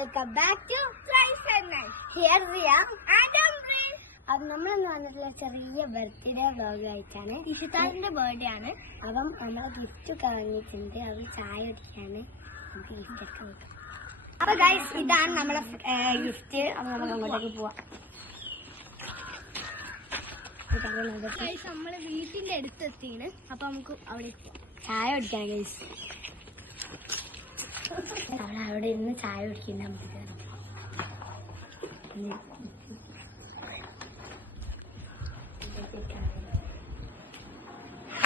welcome back to Flies and Nights. Here we are, Adam Breen. അത് നമ്മളെന്ന് വന്നിട്ടുള്ള ചെറിയ ബർത്ത്ഡേ വ്ലോഗ് ആയിട്ടാണ്. ഇഷിതാന്റെ ബർത്ത്ഡേ ആണ്. അപ്പം നമ്മൾ ഗിഫ്റ്റ് വാങ്ങിയിട്ടുണ്ട്. അത് ചായ കുടിക്കാണ്. നമുക്ക് ഗിഫ്റ്റ് ഒക്കെ വെക്കാം. അപ്പൊ ഗൈസ് ഇതാണ് നമ്മളെ ഗിഫ്റ്റ്. അപ്പൊ നമുക്ക് അങ്ങോട്ടേക്ക് പോവാം. നമ്മള് വീട്ടിന്റെ അടുത്തെത്തിയാണ്. അപ്പൊ നമുക്ക് അവിടെ ചായ കുടിക്കാം ഗൈസ്. അവിടെ ഇരുന്ന് ചായ കുടിക്കുന്ന നമുക്ക്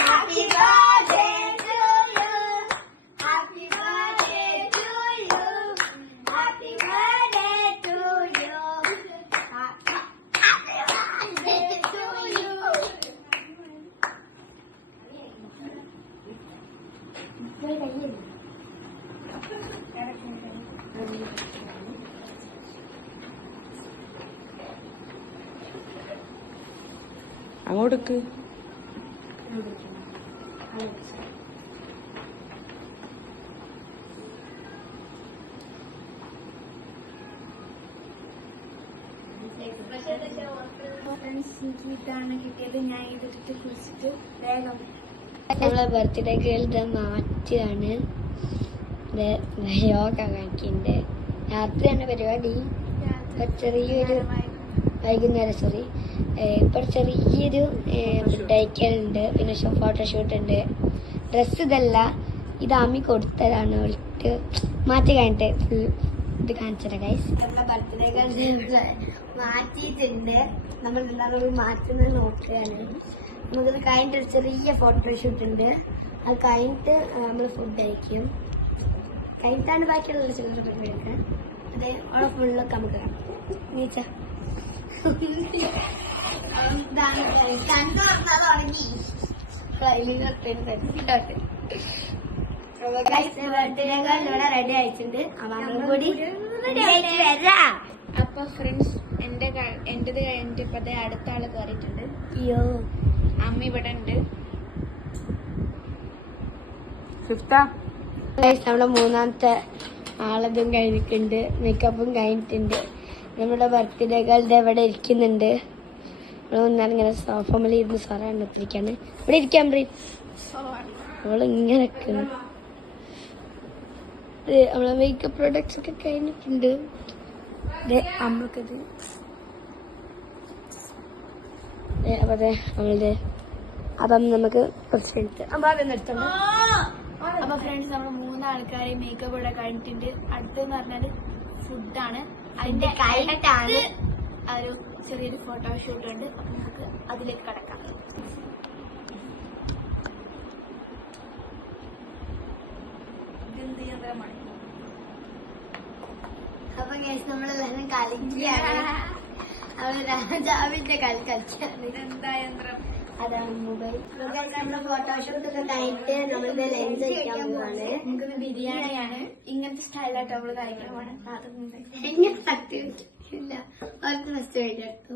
Happy birthday to you. Happy birthday to you. Happy birthday to you. Happy birthday to you. അങ്ങോട്ടേക്ക് ഇതാണ് കിട്ടിയത്. ഞാൻ ഇതിട്ട് കുളിച്ചിട്ട് വേഗം നമ്മളെ ബർത്ത്ഡേ ഗേൾഡ് മാറ്റിയാണ്. യോഗ കാണിക്കുന്നുണ്ട്. രാത്രിയാണ് പരിപാടി. ചെറിയൊരു വൈകുന്നേരം ഇപ്പൊ ചെറിയൊരു ഡൈക്കലുണ്ട്. പിന്നെ ഫോട്ടോഷൂട്ട് ഉണ്ട്. ഡ്രസ്സ് ഇതല്ല, ഇത് അമ്മി കൊടുത്തതാണ്. അവൾക്ക് മാറ്റി കഴിഞ്ഞിട്ട് ഇത് കാണിച്ചത് ഗൈസ്. നമ്മളെ ബർത്ത്ഡേ മാറ്റിയിട്ടുണ്ട്. നമ്മൾ എല്ലാവരും മാറ്റുന്നത് നോക്കുകയാണ്. നമുക്കിത് കഴിഞ്ഞിട്ട് ഒരു ചെറിയ ഫോട്ടോഷൂട്ട് ഉണ്ട്. അത് കഴിഞ്ഞിട്ട് നമ്മൾ ഫുഡ് കഴിക്കും. കഴിഞ്ഞിട്ടാണ് ബാക്കിയുള്ള ചില്ലറ പരിപാടിയൊക്കെ. അതെ, അവിടെ ഫുള്ളൊക്കെ നമുക്ക് കാണാം. നീച്ച ഇവിടെ റെഡി ആയിട്ടുണ്ട്. കൂടി അപ്പൊ ഫ്രണ്ട്സ് എന്റേത് കഴിഞ്ഞിട്ട് ഇപ്പത്തെ അടുത്ത ആള് കയറിയിട്ടുണ്ട്. അയ്യോ, അമ്മ ഇവിടെ ഉണ്ട്. നമ്മുടെ മൂന്നാമത്തെ ആളതും കഴിഞ്ഞിട്ടുണ്ട്. മേക്കപ്പും കഴിഞ്ഞിട്ടുണ്ട്. നമ്മുടെ ബർത്ത്ഡേ ഗേൾഡ് ഇവിടെ ഇരിക്കുന്നുണ്ട്. ഇങ്ങനെ സോഫമിൽ ഇരുന്ന് സൊറയാണ് ഒത്തിരിക്കാണ്. ഇവിടെ ഇരിക്കാൻ പറയും. അവളിങ്ങനെ നിൽക്കുന്നു. നമ്മളെ മേക്കപ്പ് പ്രൊഡക്ട്സ് ഒക്കെ കഴിഞ്ഞിട്ടുണ്ട്. അമ്മക്കത് അതെ നമ്മളുടെ. അപ്പം നമുക്ക് നിർത്തണം. അപ്പൊ ഫ്രണ്ട്സ് നമ്മൾ 3 ആൾക്കാരെ മേക്കപ്പ് ഇവിടെ കഴിഞ്ഞിട്ടുണ്ട്. അടുത്തെന്ന് പറഞ്ഞാല് ഫുഡാണ്. അതിന്റെ കഴിഞ്ഞിട്ടാണ് ഒരു ചെറിയൊരു ഫോട്ടോഷൂട്ട് ഉണ്ട്. അപ്പൊ നമുക്ക് അതിലേക്ക് കടക്കാം. അപ്പൊ നമ്മളെല്ലാരും കളിക്കുകയാണ്. രാജാവിന്റെ കളി കളിക്കാണ്. ഇതെന്താ യന്ത്രം? അതാണ് മൊബൈൽ. നമ്മുടെ ഫോട്ടോഷൂട്ട് ഒക്കെ കഴിഞ്ഞിട്ട് നമ്മളിത് ലഞ്ച് കഴിക്കാൻ പോവാണ്. നമുക്കിത് ബിരിയാണിയാണ്. ഇങ്ങനത്തെ സ്റ്റൈലായിട്ട് നമ്മള് കഴിക്കണമാണ്. എങ്ങനെ പറ്റില്ല. അവർക്ക് ഫസ്റ്റ് കഴിച്ചെടുത്തു.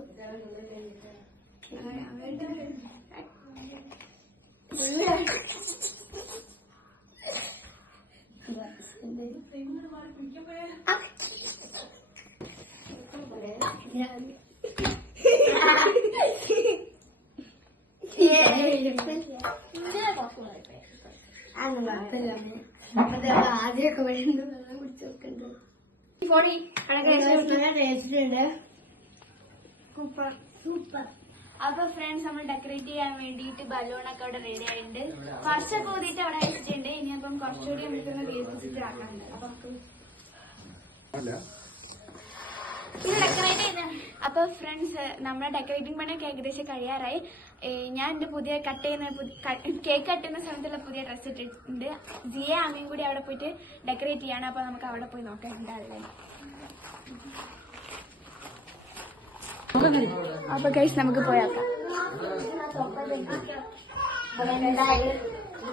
ആദ്യമൊക്കെ വെള്ളം കുടിച്ചു നോക്കണ്ട്. സൂപ്പർ. അപ്പൊ ഫ്രണ്ട്സ് നമ്മൾ ഡെക്കറേറ്റ് ചെയ്യാൻ വേണ്ടിയിട്ട് ബലൂണൊക്കെ അവിടെ റെഡി ആയിട്ടുണ്ട്. കുറച്ചൊക്കെ ഊതിയിട്ട് അവിടെ വെച്ചിട്ടുണ്ട്. ഇനി അപ്പം കുറച്ചുകൂടി നമുക്കൊന്ന് വികസിച്ചിട്ട് ആക്കാനുണ്ട്. അപ്പൊ ഡെക്കറേറ്റ് ചെയ്യുന്ന അപ്പൊ ഫ്രണ്ട്സ് നമ്മുടെ ഡെക്കറേറ്റിംഗ് പണിയൊക്കെ ഏകദേശം കഴിയാറായി. ഞാൻ എന്റെ പുതിയ കേക്ക് കട്ട് ചെയ്യുന്ന സമയത്തുള്ള പുതിയ ഡ്രസ്സ് ഇട്ടിട്ടുണ്ട്. ജിയെ അമ്മയും കൂടി അവിടെ പോയിട്ട് ഡെക്കറേറ്റ് ചെയ്യാണ്. അപ്പൊ നമുക്ക് അവിടെ പോയി നോക്കാം എന്തായാലും. അപ്പൊ ഗൈസ് നമുക്ക് പോയാക്കാം.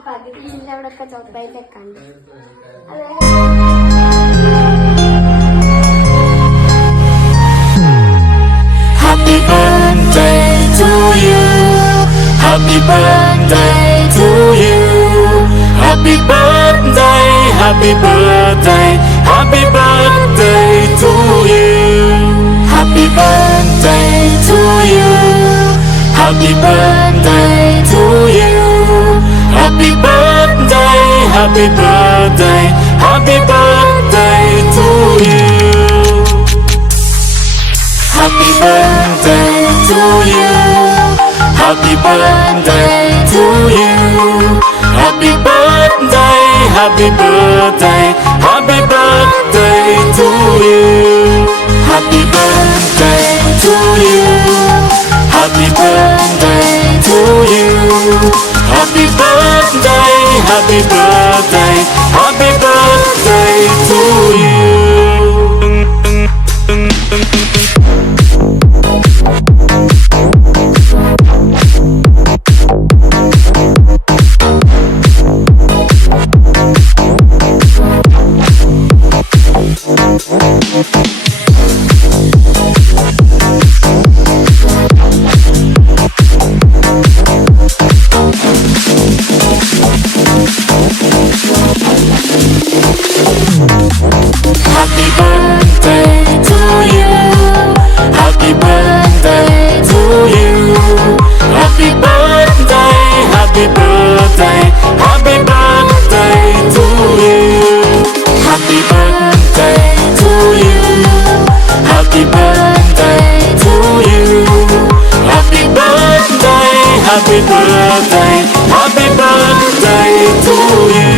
പകുതിന്റെ അവിടെ ഒക്കെ ചോപ്പായിട്ടൊക്കെ ഉണ്ട്. Happy birthday to you. Happy birthday to you. Happy birthday, happy birthday, happy birthday happy birthday, happy birthday to you. Happy birthday to you. Happy birthday to you. Happy birthday, happy birthday, happy birthday to you. Happy birthday to you. Happy birthday to you. Happy birthday, happy birthday, happy birthday to you. Happy birthday to you. Happy birthday to you. Happy birthday, happy birthday, happy birthday to you. Happy birthday to you. Happy birthday to you. Happy birthday, happy birthday, happy birthday to you.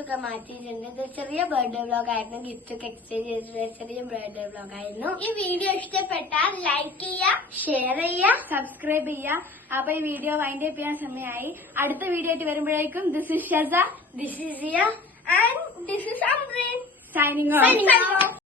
ഒക്കെ മാറ്റിയിട്ടുണ്ട്. ഇത് ചെറിയ birthday vlog ആയിരുന്നു. Gift ഒക്കെ exchange ചെയ്തിട്ടുള്ള ചെറിയ birthday vlog ആയിരുന്നു. ഈ വീഡിയോ ഇഷ്ടപ്പെട്ടാൽ ലൈക്ക് ചെയ്യുക, ഷെയർ ചെയ്യുക, സബ്സ്ക്രൈബ് ചെയ്യുക. അപ്പൊ ഈ വീഡിയോ വൈൻഡ് അപ്പ് ചെയ്യാൻ സമയമായി. അടുത്ത വീഡിയോ ആയിട്ട് വരുമ്പോഴേക്കും this is Shasa, this is Siya and this is Amreen signing signing off. off.